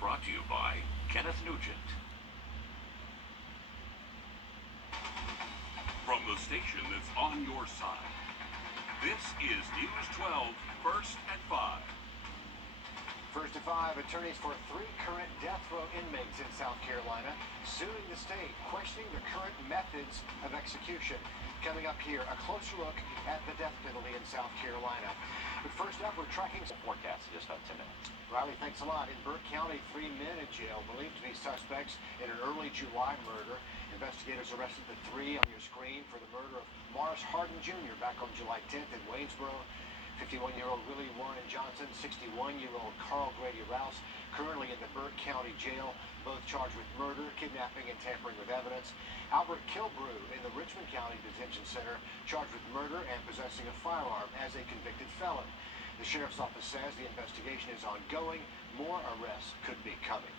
Brought to you by Kenneth Nugent. From the station that's on your side, this is News 12, First at 5. First to 5, attorneys for 3 current death row inmates in South Carolina suing the state, questioning the current methods of execution. Coming up here, a closer look at the death penalty in South Carolina. But first up, we're tracking the forecast in just about 10 minutes. Riley, thanks a lot. In Burke County, 3 men in jail believed to be suspects in an early July murder. Investigators arrested the 3 on your screen for the murder of Morris Hardin Jr. back on July 10th in Waynesboro. 51-year-old Willie Warren Johnson, 61-year-old Carl Grady Rouse, currently in the Burke County Jail, both charged with murder, kidnapping, and tampering with evidence. Albert Kilbrew in the Richmond County Detention Center, charged with murder and possessing a firearm as a convicted felon. The sheriff's office says the investigation is ongoing. More arrests could be coming.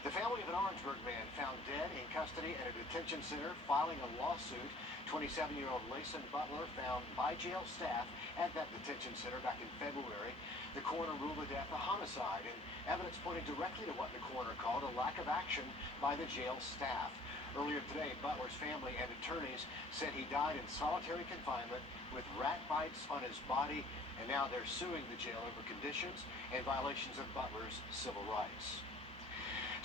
The family of an Orangeburg man found dead in custody at a detention center filing a lawsuit. 27-year-old Layson Butler found by jail staff at that detention center back in February. The coroner ruled the death a homicide, and evidence pointed directly to what the coroner called a lack of action by the jail staff. Earlier today, Butler's family and attorneys said he died in solitary confinement with rat bites on his body, and now they're suing the jail over conditions and violations of Butler's civil rights.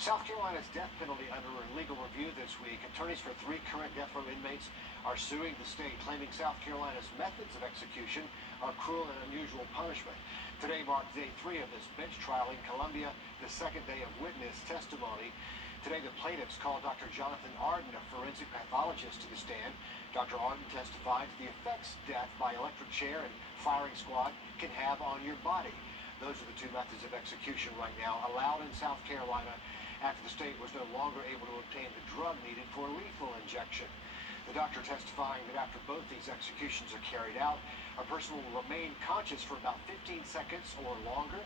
South Carolina's death penalty under legal review this week. Attorneys for 3 current death row inmates are suing the state, claiming South Carolina's methods of execution are cruel and unusual punishment. Today marked day 3 of this bench trial in Columbia, the second day of witness testimony. Today, the plaintiffs called Dr. Jonathan Arden, a forensic pathologist, to the stand. Dr. Arden testified to the effects death by electric chair and firing squad can have on your body. Those are the 2 methods of execution right now allowed in South Carolina after the state was no longer able to obtain the drug needed for lethal injection. The doctor testifying that after both these executions are carried out, a person will remain conscious for about 15 seconds or longer.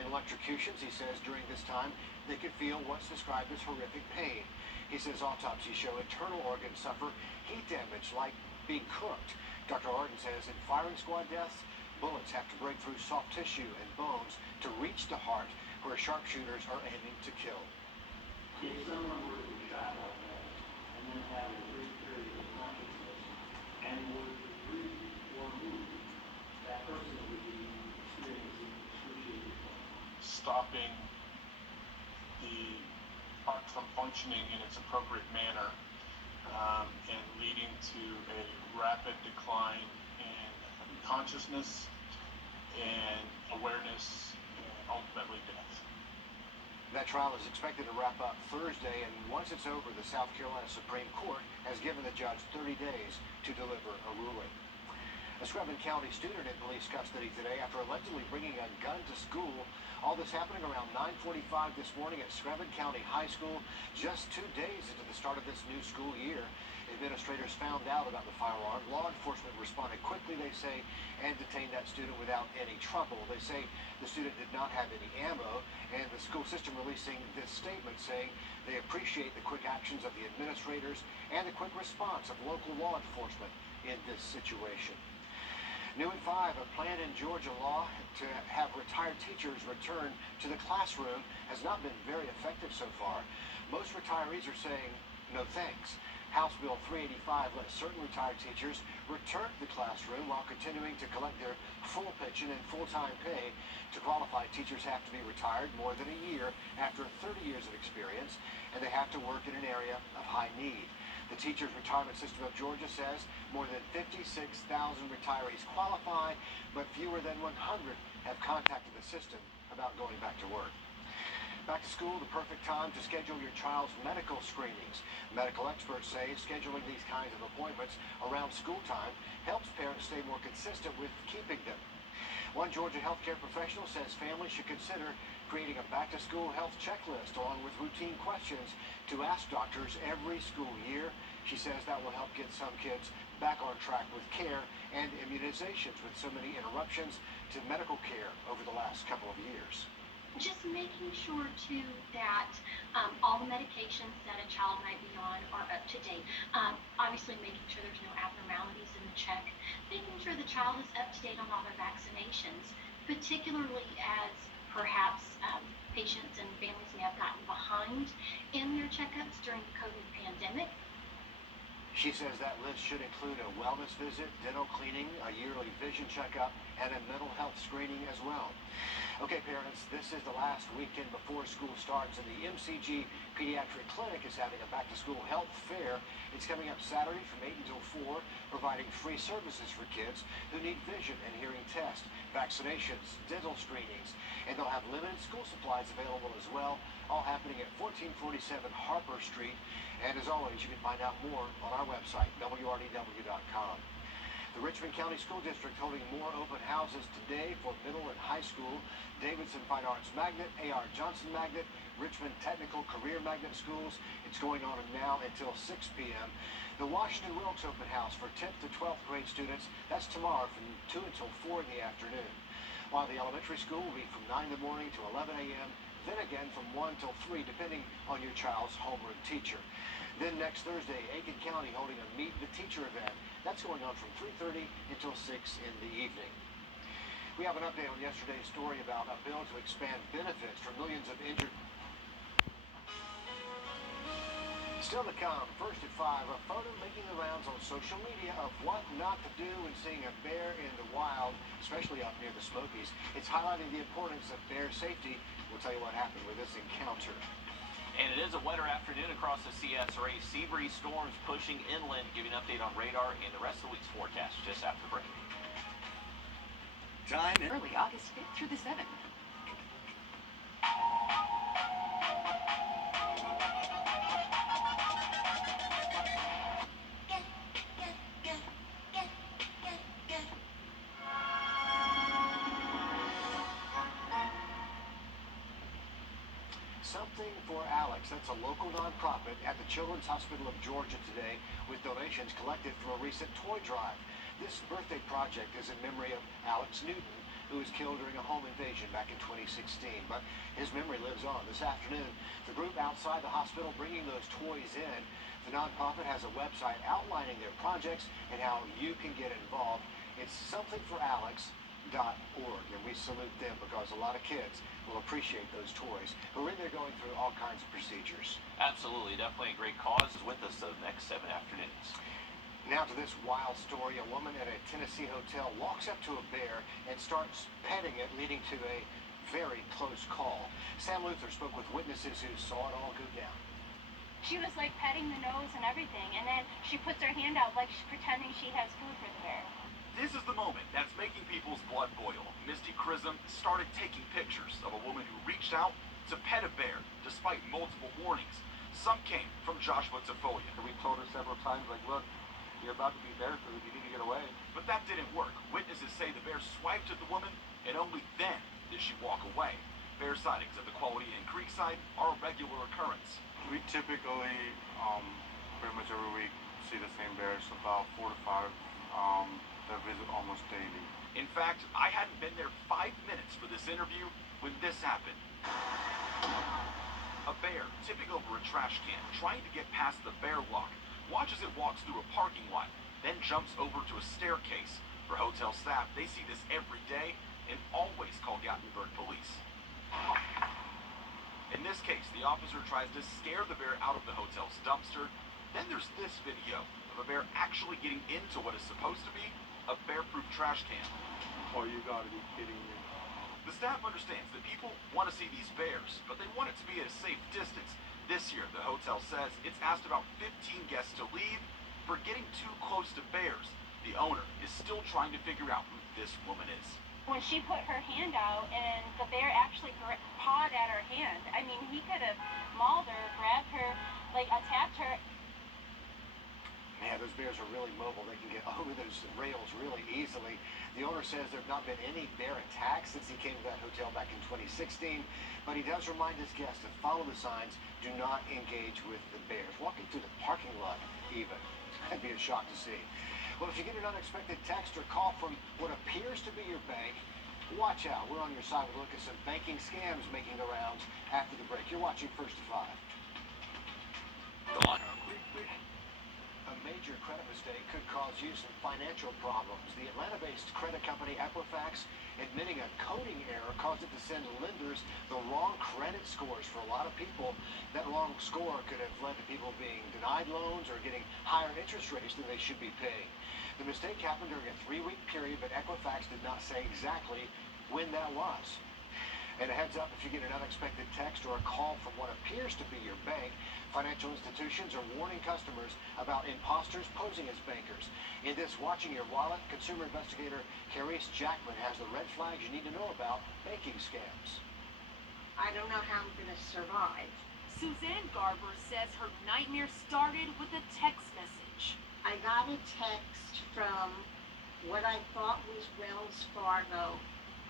In electrocutions, he says during this time, they could feel what's described as horrific pain. He says autopsies show internal organs suffer heat damage like being cooked. Dr. Arden says in firing squad deaths, bullets have to break through soft tissue and bones to reach the heart, where sharpshooters are aiming to kill. If someone were to be shot like that and then have a brief period of consciousness and would breathe or move, that person would be experiencing excruciating pain. Stopping the heart from functioning in its appropriate manner and leading to a rapid decline in consciousness and awareness and ultimately death. That trial is expected to wrap up Thursday, and once it's over, the South Carolina Supreme Court has given the judge 30 days to deliver a ruling. A Screven County student in police custody today after allegedly bringing a gun to school. All this happening around 9:45 this morning at Screven County High School, just 2 days into the start of this new school year. Administrators found out about the firearm. Law enforcement responded quickly, they say, and detained that student without any trouble. They say the student did not have any ammo, and the school system releasing this statement saying they appreciate the quick actions of the administrators and the quick response of local law enforcement in this situation. New at 5, a plan in Georgia law to have retired teachers return to the classroom has not been very effective so far. Most retirees are saying no thanks. House Bill 385 lets certain retired teachers return to the classroom while continuing to collect their full pension and full-time pay. To qualify, teachers have to be retired more than a year after 30 years of experience, and they have to work in an area of high need. The Teachers Retirement System of Georgia says more than 56,000 retirees qualify, but fewer than 100 have contacted the system about going back to work. Back to school, the perfect time to schedule your child's medical screenings. Medical experts say scheduling these kinds of appointments around school time helps parents stay more consistent with keeping them. One Georgia healthcare professional says families should consider creating a back-to-school health checklist along with routine questions to ask doctors every school year. She says that will help get some kids back on track with care and immunizations with so many interruptions to medical care over the last couple of years. Just making sure too that all the medications that a child might be on are up to date. Obviously making sure there's no abnormalities in the check. Making sure the child is up to date on all their vaccinations, particularly as perhaps patients and families may their checkups during the COVID pandemic. She says that list should include a wellness visit, dental cleaning, a yearly vision checkup, and a mental health screening as well. Okay, parents, this is the last weekend before school starts, and the MCG Pediatric Clinic is having a back-to-school health fair. It's coming up Saturday from 8 until 4, providing free services for kids who need vision and hearing tests, vaccinations, dental screenings, and they'll have limited school supplies available as well, all happening at 1447 Harper Street. And as always, you can find out more on our website, Wrdw.com. The Richmond County School District holding more open houses today for middle and high school. Davidson Fine Arts Magnet, A.R. Johnson Magnet, Richmond Technical Career Magnet Schools. It's going on now until 6 p.m. The Washington Wilkes Open House for 10th to 12th grade students, that's tomorrow from 2 until 4 in the afternoon. While the elementary school will be from 9 in the morning to 11 a.m., then again from 1 till 3, depending on your child's homeroom teacher. Then next Thursday, Aiken County holding a Meet the Teacher event. That's going on from 3:30 until 6 in the evening. We have an update on yesterday's story about a bill to expand benefits for millions of injured. Still to come, first at 5, a photo making the rounds on social media of what not to do when seeing a bear in the wild, especially up near the Smokies. It's highlighting the importance of bear safety. We'll tell you what happened with this encounter. And it is a wetter afternoon across the CSRA. Sea breeze storms pushing inland. Giving an update on radar and the rest of the week's forecast just after the break. Time early August 5th through the 7th. Something for Alex. That's a local nonprofit at the Children's Hospital of Georgia today with donations collected from a recent toy drive. This birthday project is in memory of Alex Newton, who was killed during a home invasion back in 2016. But his memory lives on. This afternoon, the group outside the hospital bringing those toys in. The nonprofit has a website outlining their projects and how you can get involved. It's somethingforalex.org, and we salute them because a lot of kids will appreciate those toys who are in there going through all kinds of procedures. Absolutely, definitely a great cause. With us the next 7 afternoons. Now to this wild story. A woman at a Tennessee hotel walks up to a bear and starts petting it, leading to a very close call. Sam Luther spoke with witnesses who saw it all go down. She was like petting the nose and everything, and then she puts her hand out like she's pretending she has food for the bear. This is the moment that's making people's blood boil. Misty Chisholm started taking pictures of a woman who reached out to pet a bear despite multiple warnings. Some came from Joshua Tafoya. We told her several times, like, look, you're about to be bear food, you need to get away. But that didn't work. Witnesses say the bear swiped at the woman, and only then did she walk away. Bear sightings at the Quality Inn Creekside are a regular occurrence. We typically, pretty much every week, see the same bears, about 4 to 5. That visit almost daily. In fact, I hadn't been there 5 minutes for this interview when this happened. A bear tipping over a trash can, trying to get past the bear lock, watches it walks through a parking lot, then jumps over to a staircase. For hotel staff, they see this every day and always call Gatlinburg police. In this case, the officer tries to scare the bear out of the hotel's dumpster. Then there's this video of a bear actually getting into what is supposed to be a bear-proof trash can. Oh, you gotta be kidding me. The staff understands that people want to see these bears, but they want it to be at a safe distance. This year, the hotel says it's asked about 15 guests to leave for getting too close to bears. The owner is still trying to figure out who this woman is. When she put her hand out and the bear actually pawed at her hand, I mean, he could have mauled her, grabbed her, like attacked her. Yeah, those bears are really mobile. They can get over those rails really easily. The owner says there have not been any bear attacks since he came to that hotel back in 2016, but he does remind his guests to follow the signs, do not engage with the bears. Walking through the parking lot, even. That'd be a shock to see. Well, if you get an unexpected text or call from what appears to be your bank, watch out. We're on your side with a look at some banking scams making the rounds after the break. You're watching First to 5. Go on. A major credit mistake could cause you some financial problems. The Atlanta-based credit company Equifax admitting a coding error caused it to send lenders the wrong credit scores. For a lot of people, that wrong score could have led to people being denied loans or getting higher interest rates than they should be paying. The mistake happened during a 3-week period, but Equifax did not say exactly when that was. And a heads up, if you get an unexpected text or a call from what appears to be your bank, financial institutions are warning customers about imposters posing as bankers. In this Watching Your Wallet, consumer investigator Carice Jacqueline has the red flags you need to know about banking scams. I don't know how I'm going to survive. Suzanne Garber says her nightmare started with a text message. I got a text from what I thought was Wells Fargo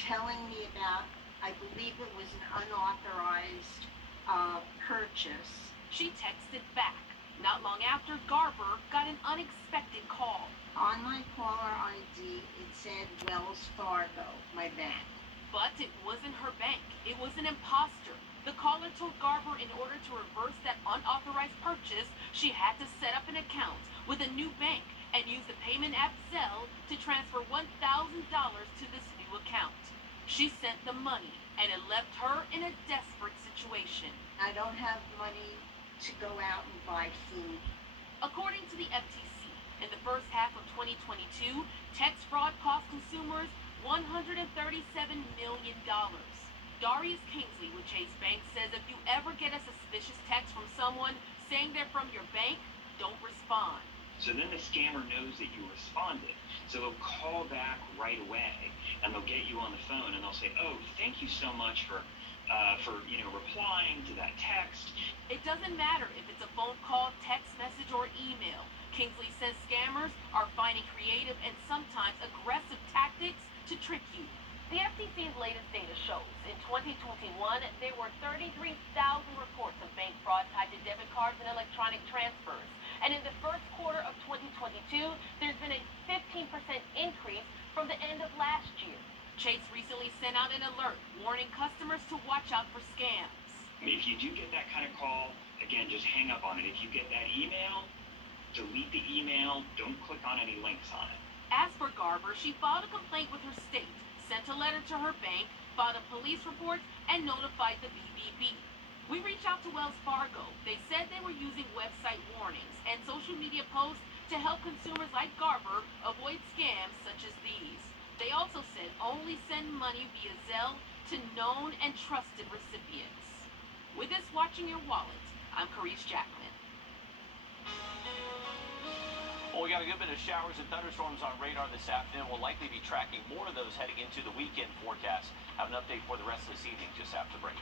telling me about, I believe it was an unauthorized purchase. She texted back. Not long after, Garber got an unexpected call. On my caller ID, it said Wells Fargo, my bank. But it wasn't her bank. It was an imposter. The caller told Garber in order to reverse that unauthorized purchase, she had to set up an account with a new bank and use the payment app Zelle to transfer $1,000 to this new account. She sent the money, and it left her in a desperate situation. I don't have money to go out and buy food. According to the FTC, in the first half of 2022, text fraud cost consumers $137 million. Darius Kingsley with Chase Bank says if you ever get a suspicious text from someone saying they're from your bank, don't respond. So then the scammer knows that you responded. So they'll call back right away and they'll get you on the phone and they'll say, oh, thank you so much for replying to that text. It doesn't matter if it's a phone call, text message, or email. Kingsley says scammers are finding creative and sometimes aggressive tactics to trick you. The FTC's latest data shows in 2021, there were 33,000 reports of bank fraud tied to debit cards and electronic transfers. And in the first quarter of 2022, there's been a 15% increase from the end of last year. Chase recently sent out an alert warning customers to watch out for scams. If you do get that kind of call, again, just hang up on it. If you get that email, delete the email. Don't click on any links on it. As for Garber, she filed a complaint with her state, sent a letter to her bank, filed a police report, and notified the BBB. We reached out to Wells Fargo. They said they were using website warnings and social media posts to help consumers like Garber avoid scams such as these. They also said only send money via Zelle to known and trusted recipients. With this Watching Your Wallet, I'm Carice Jacqueline. Well, we got a good bit of showers and thunderstorms on radar this afternoon. We'll likely be tracking more of those heading into the weekend forecast. Have an update for the rest of this evening just after break.